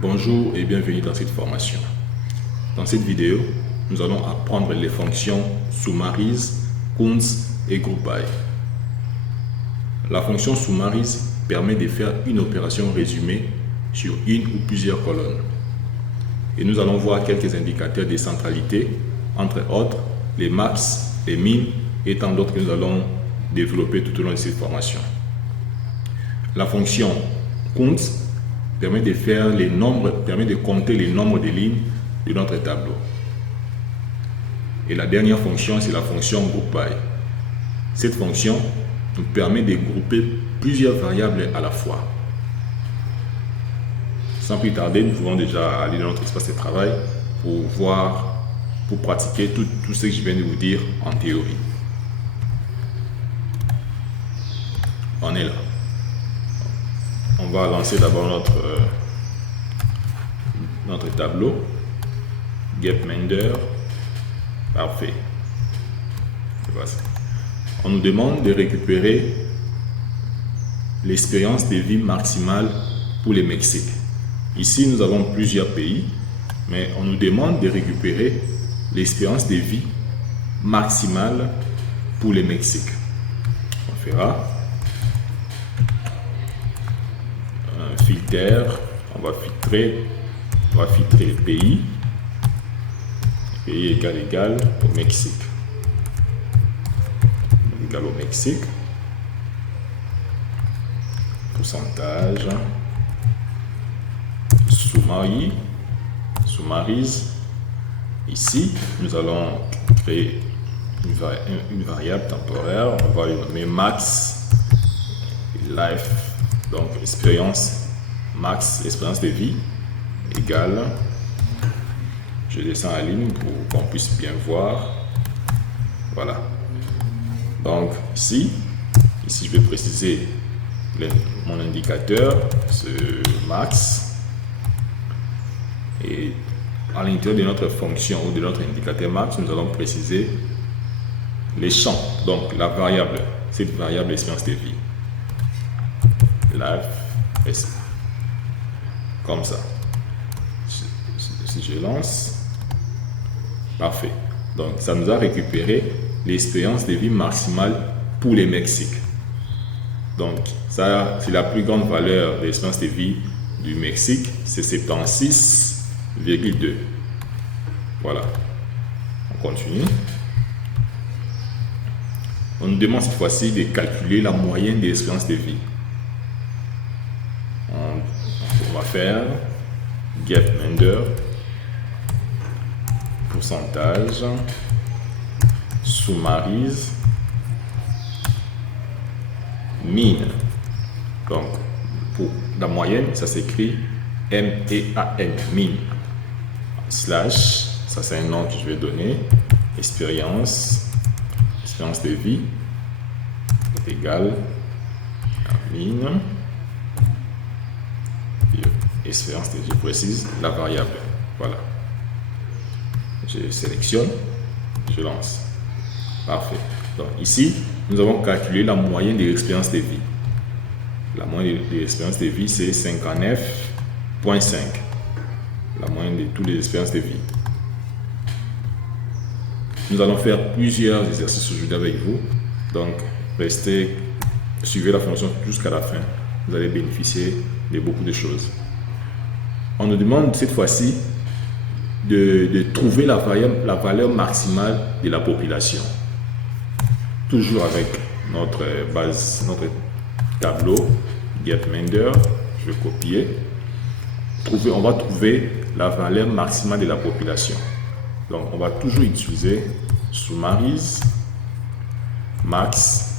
Bonjour et bienvenue dans cette formation. Dans cette vidéo, nous allons apprendre les fonctions summarize, counts et groupby. La fonction summarize permet de faire une opération résumée sur une ou plusieurs colonnes. Et nous allons voir quelques indicateurs de centralité, entre autres les max, les min et tant d'autres que nous allons développer tout au long de cette formation. La fonction count permet de compter les nombres de lignes de notre tableau. Et la dernière fonction, c'est la fonction groupby. Cette fonction nous permet de grouper plusieurs variables à la fois. Sans plus tarder, nous pouvons déjà aller dans notre espace de travail pour pratiquer tout ce que je viens de vous dire en théorie. On est là. On va lancer d'abord notre tableau. Gapminder. Parfait. Voici. On nous demande de récupérer l'espérance de vie maximale pour le Mexique. Ici, nous avons plusieurs pays, mais on nous demande de récupérer l'espérance de vie maximale pour le Mexique. On fera un filtre, on va filtrer le pays. Pays égal au Mexique. Égal au Mexique. Pourcentage. Summarize. Ici, nous allons créer une variable temporaire. On va lui nommer max life. Donc, expérience max, expérience de vie égale. Je descends la ligne pour qu'on puisse bien voir. Voilà. Donc, ici, je vais préciser mon indicateur, ce max. Et à l'intérieur de notre fonction ou de notre indicateur max, nous allons préciser les champs. Donc, la variable, cette variable espérance de vie. Life, comme ça. Si je lance, parfait. Donc, ça nous a récupéré l'espérance de vie maximale pour les Mexique. Donc, ça, c'est la plus grande valeur de l'espérance de vie du Mexique, c'est 76,2. Voilà. On continue. On nous demande cette fois-ci de calculer la moyenne de l'espérance de vie. On va faire Gapminder. Pourcentage, summarize, min. Donc, pour la moyenne, ça s'écrit M-E-A-N, min. Slash, ça c'est un nom que je vais donner, expérience de vie, égale à min. Expérience de vie, je précise la variable. Voilà. Je sélectionne, je lance. Parfait. Donc ici, nous avons calculé la moyenne de l'expérience de vie. La moyenne de l'expérience de vie, c'est 59,5. La moyenne de toutes les expériences de vie. Nous allons faire plusieurs exercices aujourd'hui avec vous. Donc, suivez la fonction jusqu'à la fin. Vous allez bénéficier de beaucoup de choses. On nous demande cette fois-ci de trouver la valeur maximale de la population. Toujours avec notre base, notre tableau Gapminder. Je vais copier. On va trouver la valeur maximale de la population. Donc, on va toujours utiliser summarize max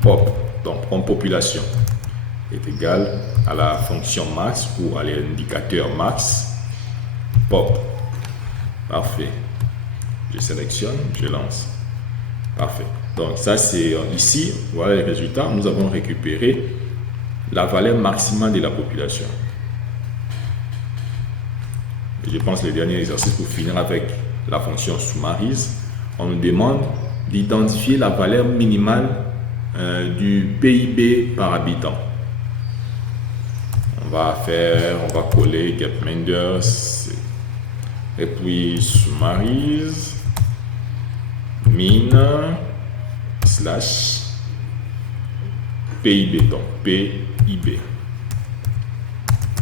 pop. Donc, en population est égal à la fonction max ou à l'indicateur max pop. Parfait. Je sélectionne, je lance. Parfait. Donc ça c'est ici, voilà les résultats. Nous avons récupéré la valeur maximale de la population. Et je pense que le dernier exercice pour finir avec la fonction summarize, on nous demande d'identifier la valeur minimale du PIB par habitant. On va coller Gapminder et puis summarize min slash PIB, donc PIB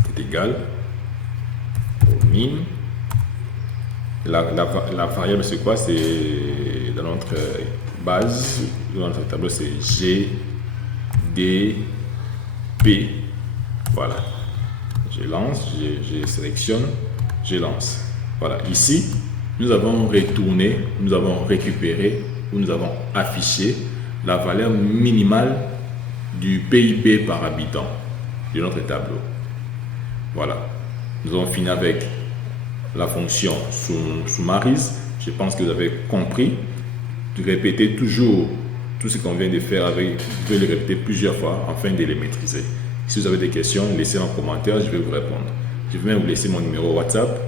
est égal au min. La variable c'est quoi? C'est dans notre base, dans notre tableau c'est GDP. Voilà. Je lance, je sélectionne, je lance. Voilà. Ici, nous avons retourné, nous avons récupéré ou nous avons affiché la valeur minimale du PIB par habitant de notre tableau. Voilà. Nous avons fini avec la fonction summarize. Je pense que vous avez compris. Répétez toujours tout ce qu'on vient de faire avec, vous pouvez le répéter plusieurs fois afin de les maîtriser. Si vous avez des questions, laissez en commentaire, je vais vous répondre. Je vais vous laisser mon numéro WhatsApp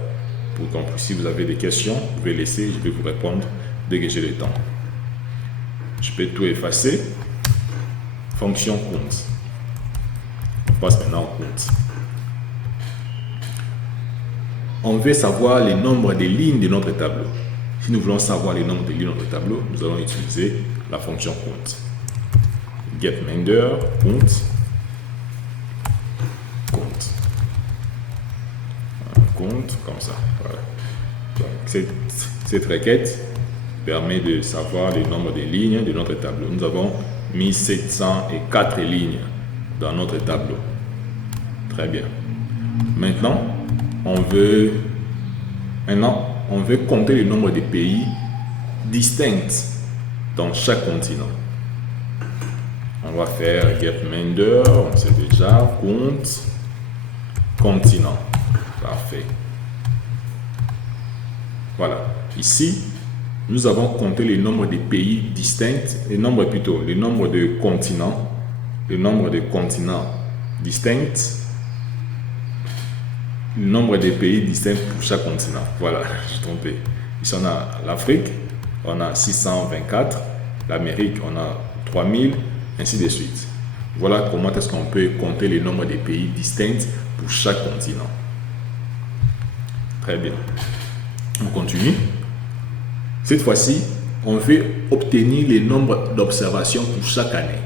pour que si vous avez des questions, vous pouvez laisser, je vais vous répondre dès que j'ai le temps. Je peux tout effacer. Fonction compte. On passe maintenant au compte. On veut savoir le nombre de lignes de notre tableau. Si nous voulons savoir le nombre de lignes de notre tableau, nous allons utiliser la fonction compte. Gapminder compte. Compte comme ça. Voilà. Donc, cette requête permet de savoir le nombre de lignes de notre tableau. Nous avons 1704 lignes dans notre tableau. Très bien. Maintenant, on veut compter le nombre de pays distincts dans chaque continent. On va faire Gapminder, on sait déjà, compte, continent. Parfait. Voilà. Ici, nous avons compté le nombre de pays distincts, le nombre de continents, distincts, le nombre de pays distincts pour chaque continent. Voilà, je suis trompé. Ici, on a l'Afrique, on a 624, l'Amérique, on a 3000, ainsi de suite. Voilà comment est-ce qu'on peut compter le nombre de pays distincts pour chaque continent. Très bien. On continue. Cette fois-ci, on veut obtenir le nombre d'observations pour chaque année.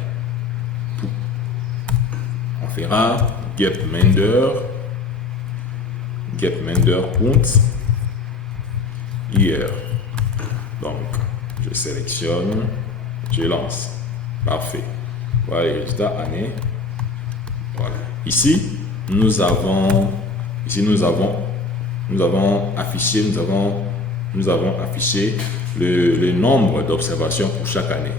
On fera Gapminder compte year. Donc, je sélectionne, je lance. Parfait. Voilà les résultats année. Voilà. Ici, nous avons affiché le nombre d'observations pour chaque année.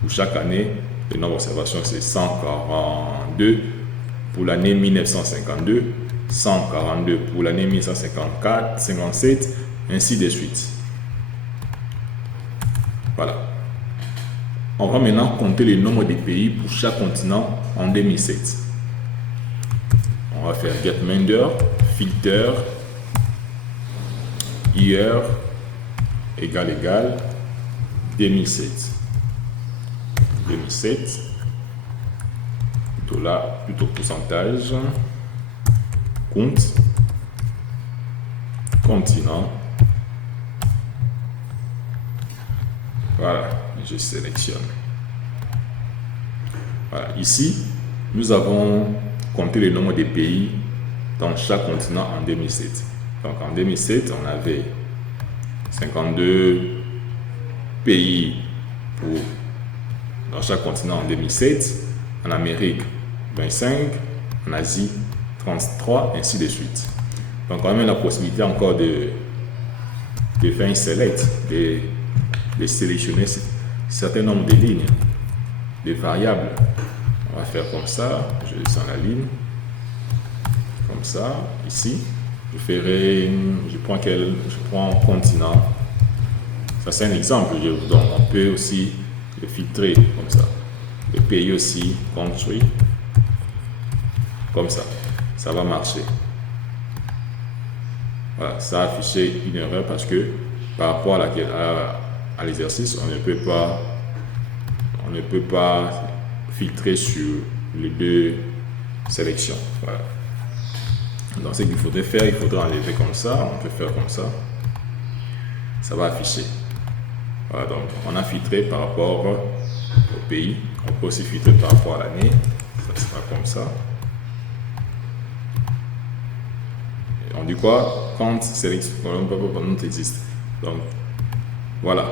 Pour chaque année, le nombre d'observations c'est 142 pour l'année 1952, 142 pour l'année 1954, 57, ainsi de suite. Voilà. On va maintenant compter le nombre de pays pour chaque continent en 2007. On va faire Gapminder, filter, year, égal, 2007. 2007, plutôt là, plutôt pourcentage, compte, continent. Voilà, je sélectionne. Voilà, ici, nous avons compté le nombre de pays dans chaque continent en 2007. Donc en 2007, on avait 52 pays dans chaque continent en 2007, en Amérique 25, en Asie 33, ainsi de suite. Donc on a même la possibilité encore de faire un select, de sélectionner un certain nombre de lignes, de variables. On va faire comme ça, je descends la ligne, comme ça, ici. Je prends continent. Ça c'est un exemple, je vous donne. On peut aussi le filtrer comme ça. Le pays aussi, country, comme ça. Ça va marcher. Voilà, ça a affiché une erreur parce que par rapport à l'exercice, on ne peut pas filtrer sur les deux sélections. Voilà. Donc ce qu'il faudrait faire, il faudrait enlever comme ça, on peut faire comme ça. Ça va afficher. Voilà, donc on a filtré par rapport au pays. On peut aussi filtrer par rapport à l'année. Ça sera comme ça. Et on dit quoi? Quand select existe. Donc voilà.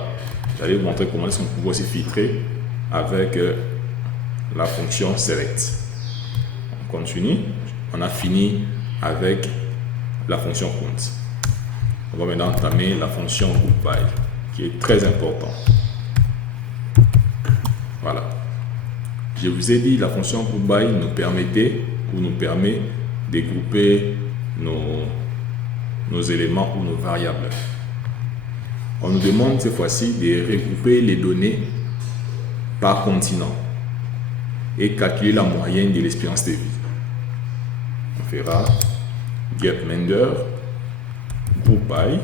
J'allais vous montrer comment est-ce qu'on peut aussi filtrer avec la fonction select. On continue. On a fini avec la fonction count. On va maintenant entamer la fonction group by, qui est très important. Voilà. Je vous ai dit, la fonction group by nous permet de grouper nos éléments ou nos variables. On nous demande cette fois-ci de regrouper les données par continent et calculer la moyenne de l'espérance de vie. On fera getMember group by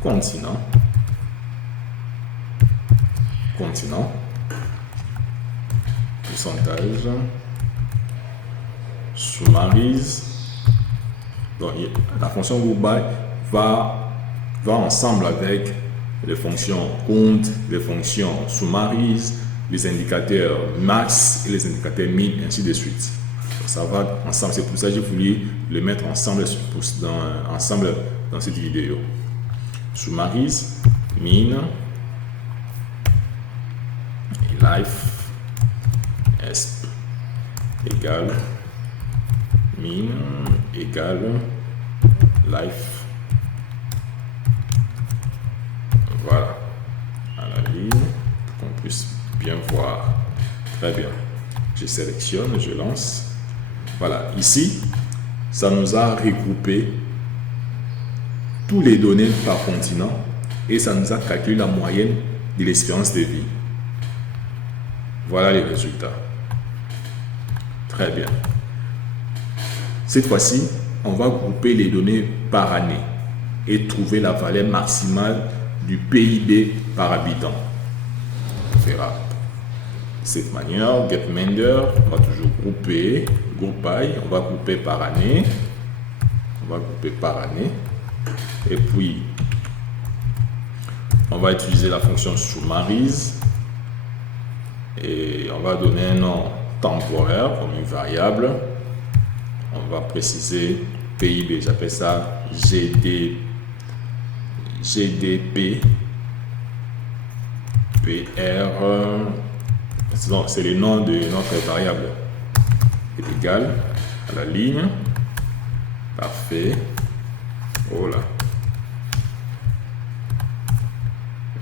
continent pourcentage summarise. Donc la fonction group by va ensemble avec les fonctions count, les fonctions summarise, les indicateurs max et les indicateurs min, ainsi de suite. Ça va ensemble, c'est pour ça que j'ai voulu le mettre ensemble dans cette vidéo. Summarise, min, et life, esp, égale, min, égale, life. Voilà, à la ligne, pour qu'on puisse bien voir. Très bien. Je sélectionne, je lance. Voilà, ici, ça nous a regroupé tous les données par continent et ça nous a calculé la moyenne de l'espérance de vie. Voilà les résultats. Très bien. Cette fois-ci, on va grouper les données par année et trouver la valeur maximale du PIB par habitant. On fera de cette manière. getMember, on va toujours grouper. Group by, on va grouper par année. Et puis, on va utiliser la fonction summarise. Et on va donner un nom temporaire comme une variable. On va préciser PIB, j'appelle ça GDP, PR, c'est le nom de notre variable, est égal à la ligne, parfait, voilà,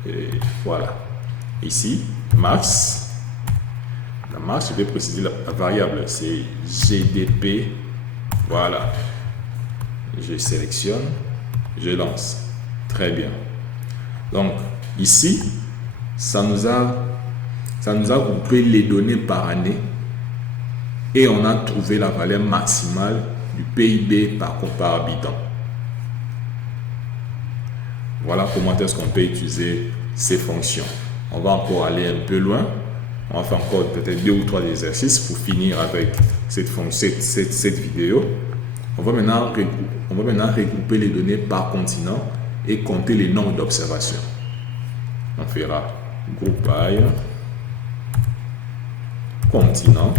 et voilà, ici, max, la max, je vais préciser la variable, c'est GDP, voilà, je sélectionne, je lance. Très bien. Donc, ici, ça nous a groupé les données par année et on a trouvé la valeur maximale du PIB par habitant. Voilà comment est-ce qu'on peut utiliser ces fonctions. On va encore aller un peu loin. On va faire encore peut-être 2 ou 3 exercices pour finir avec cette vidéo. On va maintenant regrouper les données par continent et compter les nombres d'observations. On fera group by continent,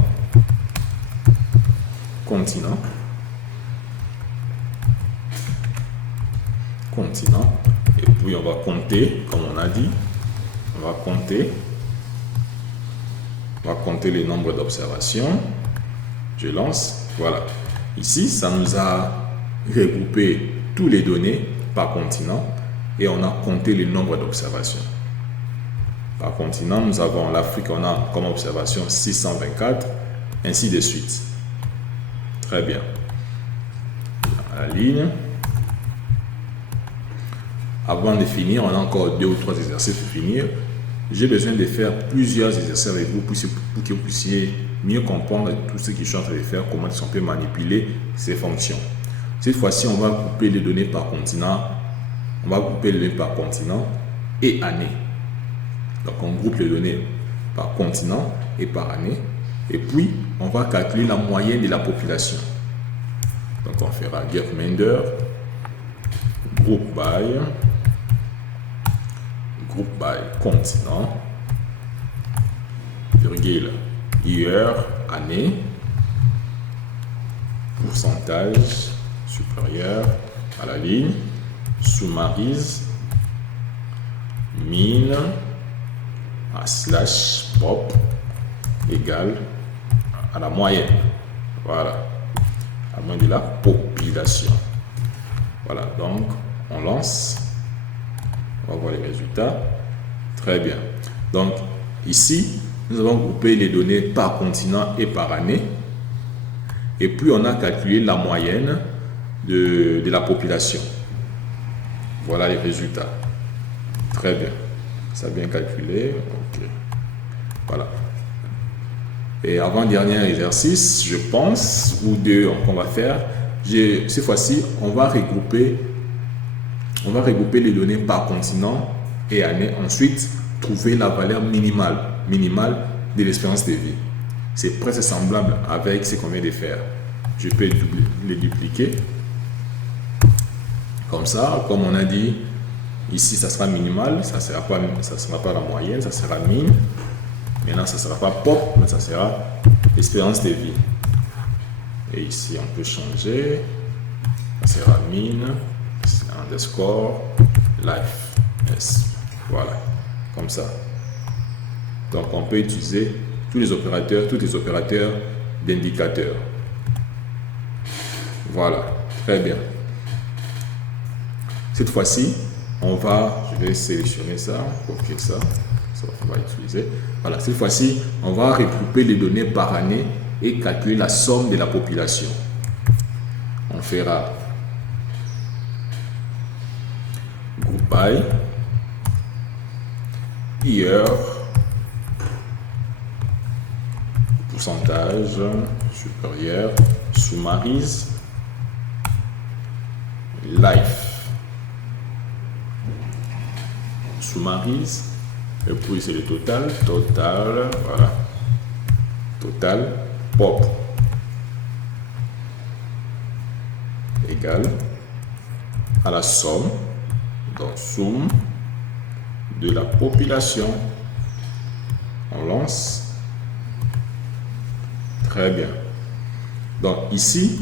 et puis on va compter, comme on a dit, on va compter les nombres d'observations. Je lance, voilà. Ici, ça nous a regroupé toutes les données par continent et on a compté le nombre d'observations. Par continent, nous avons l'Afrique, on a comme observation 624, ainsi de suite. Très bien. À la ligne. Avant de finir, on a encore 2 ou 3 exercices pour finir. J'ai besoin de faire plusieurs exercices avec vous pour que vous puissiez mieux comprendre tout ce que je suis en train de faire, comment on peut manipuler ces fonctions. Cette fois-ci, on va grouper les données par continent. On va grouper les données par continent et année. Donc, on groupe les données par continent et par année. Et puis, on va calculer la moyenne de la population. Donc, on fera getMember, group by continent, virgule, year, année, pourcentage supérieur à la ligne, summarise, min, slash pop égale à la moyenne. Voilà, à la moyenne de la population. Voilà, donc on lance. On va voir les résultats. Très bien. Donc ici, nous avons groupé les données par continent et par année. Et puis on a calculé la moyenne de la population. Voilà les résultats. Très bien. Ça a bien calculé. Ok. Voilà. Et avant-dernier exercice, je pense, ou deux qu'on va faire, cette fois-ci, on va regrouper les données par continent et année. Ensuite, trouver la valeur minimale de l'espérance de vie. C'est presque semblable avec ce qu'on vient de faire. Je peux les dupliquer. Comme ça, comme on a dit, ici, ça sera minimal, ça ne sera pas la moyenne, ça sera min. Maintenant, ça ne sera pas pop, mais ça sera espérance de vie. Et ici, on peut changer. Ça sera min, underscore, life. S. Voilà, comme ça. Donc, on peut utiliser tous les opérateurs d'indicateurs. Voilà, très bien. Cette fois-ci, je vais sélectionner ça, copier ça, on va utiliser. Voilà, cette fois-ci, on va regrouper les données par année et calculer la somme de la population. On fera group by, year, pourcentage supérieur, summarise, life. Summarise, et puis c'est le total, voilà, total, pop, égale à la somme, donc somme de la population. On lance. Très bien. Donc ici,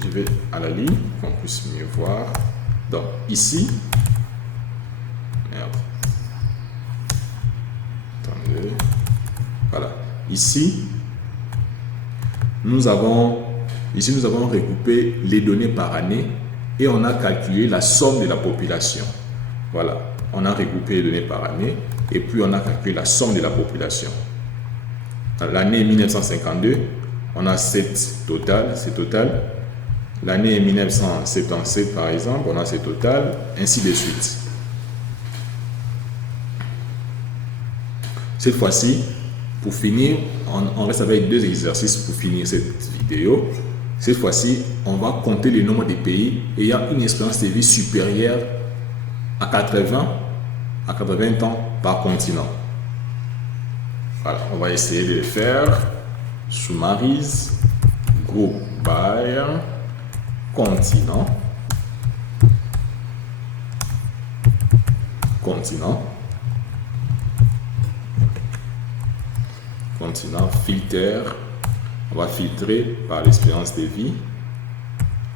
je vais à la ligne, qu'on puisse mieux voir. Donc ici, attendez. Voilà. Ici, nous avons regroupé les données par année et on a calculé la somme de la population. Voilà. On a regroupé les données par année et puis on a calculé la somme de la population. L'année 1952, on a 7 total, c'est total. L'année 1977, par exemple, on a ce total, ainsi de suite. Cette fois-ci, pour finir, on reste avec 2 exercices pour finir cette vidéo. Cette fois-ci, on va compter le nombre de pays ayant une espérance de vie supérieure à 80 ans par continent. Voilà, on va essayer de le faire. Summarise, group by, continent, filter. On va filtrer par l'espérance de vie.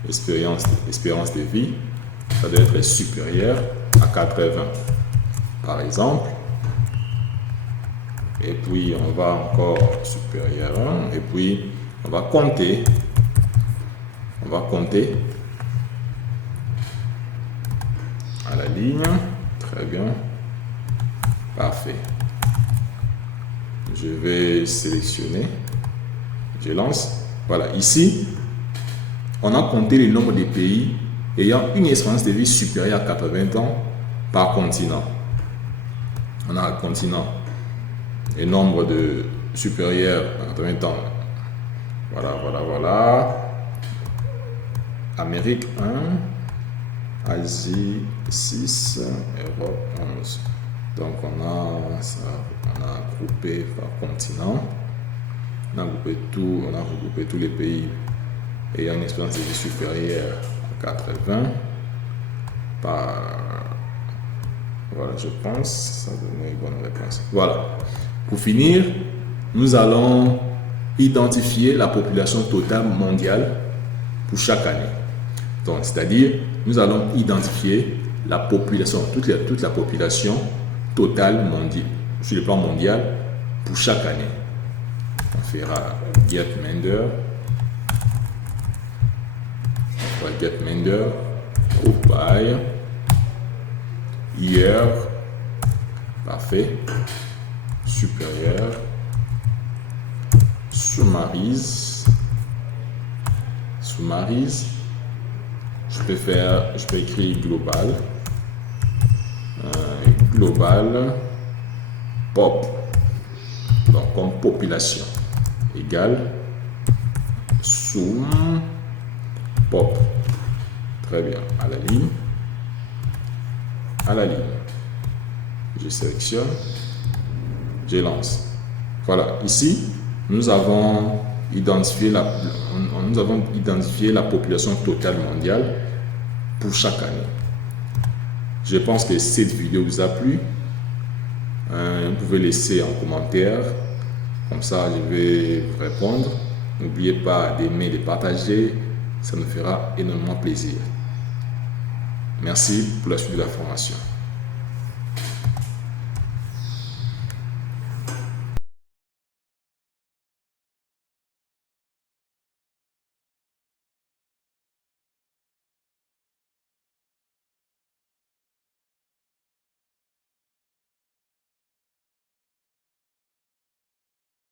Espérance de vie, ça doit être supérieur à 80, par exemple. Et puis on va encore supérieur, et puis on va compter. À la ligne. Très bien. Parfait. Je vais sélectionner. Je lance. Voilà. Ici, on a compté le nombre de pays ayant une espérance de vie supérieure à 80 ans par continent. On a un continent. Et nombre de supérieurs à 80 ans. Voilà. Amérique 1, Asie 6, Europe 11. Donc on a groupé par continent. On a regroupé tous les pays ayant une espérance de vie supérieure à 80 voilà, je pense, ça donne une bonne réponse. Voilà. Pour finir, nous allons identifier la population totale mondiale pour chaque année. Donc, c'est-à-dire, nous allons identifier la population, toute la population totale mondiale, sur le plan mondial, pour chaque année. On fera getMender. On va getMender, group by, year, parfait, supérieur, summarise, je peux écrire global, global, pop, donc comme population, égale, sum, pop, très bien, à la ligne, je sélectionne, je lance. Voilà, ici, nous avons identifié la population totale mondiale pour chaque année. Je pense que cette vidéo vous a plu. Vous pouvez laisser un commentaire, comme ça je vais vous répondre. N'oubliez pas d'aimer, de partager, ça nous fera énormément plaisir. Merci pour la suite de la formation.